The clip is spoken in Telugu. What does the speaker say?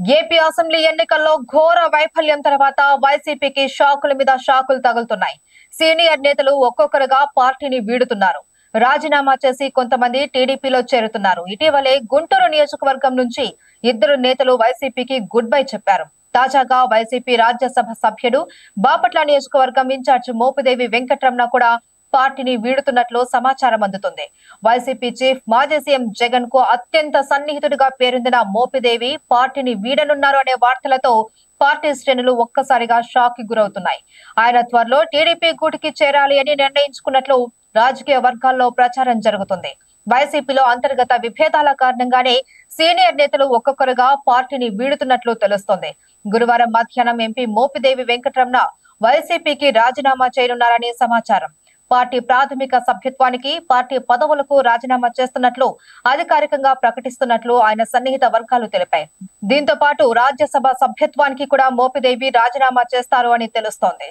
ఏపీ అసెంబ్లీ ఎన్నికల్లో ఘోర వైఫల్యం తర్వాత వైసీపీకి షాకుల మీద షాకులు తగులుతున్నాయి. సీనియర్ నేతలు ఒక్కొక్కరుగా పార్టీని వీడుతున్నారు. రాజీనామా చేసి కొంతమంది టీడీపీలో చేరుతున్నారు. ఇటీవలే గుంటూరు నియోజకవర్గం నుంచి 2 నేతలు వైసీపీకి గుడ్ బై చెప్పారు. తాజాగా వైసీపీ రాజ్యసభ సభ్యుడు బాపట్ల నియోజకవర్గం ఇన్ఛార్జ్ మోపిదేవి వెంకటరమణ కూడా పార్టీని వీడుతున్నట్లు సమాచారం అందుతుంది. వైసీపీ చీఫ్ మాజీ సీఎం జగన్ కు అత్యంత సన్నిహితుడిగా పేరొందిన మోపిదేవి పార్టీని వీడనున్నారు అనే వార్తలతో పార్టీ శ్రేణులు ఒక్కసారిగా షాక్ కి గురవుతున్నాయి. ఆయన త్వరలో టీడీపీ గూటికి చేరాలి అని నిర్ణయించుకున్నట్లు రాజకీయ వర్గాల్లో ప్రచారం జరుగుతుంది. వైసీపీలో అంతర్గత విభేదాల కారణంగానే సీనియర్ నేతలు ఒక్కొక్కరుగా పార్టీని వీడుతున్నట్లు తెలుస్తోంది. గురువారం మధ్యాహ్నం ఎంపీ మోపిదేవి వెంకటరమణ వైసీపీకి రాజీనామా చేయనున్నారని సమాచారం. పార్టీ ప్రాథమిక సభ్యత్వానికి, పార్టీ పదవులకు రాజీనామా చేస్తున్నట్లు అధికారికంగా ప్రకటిస్తున్నట్లు ఆయన సన్నిహిత వర్గాలు తెలిపాయి. దీంతో పాటు రాజ్యసభ సభ్యత్వానికి కూడా మోపిదేవి రాజీనామా చేస్తారు అని తెలుస్తోంది.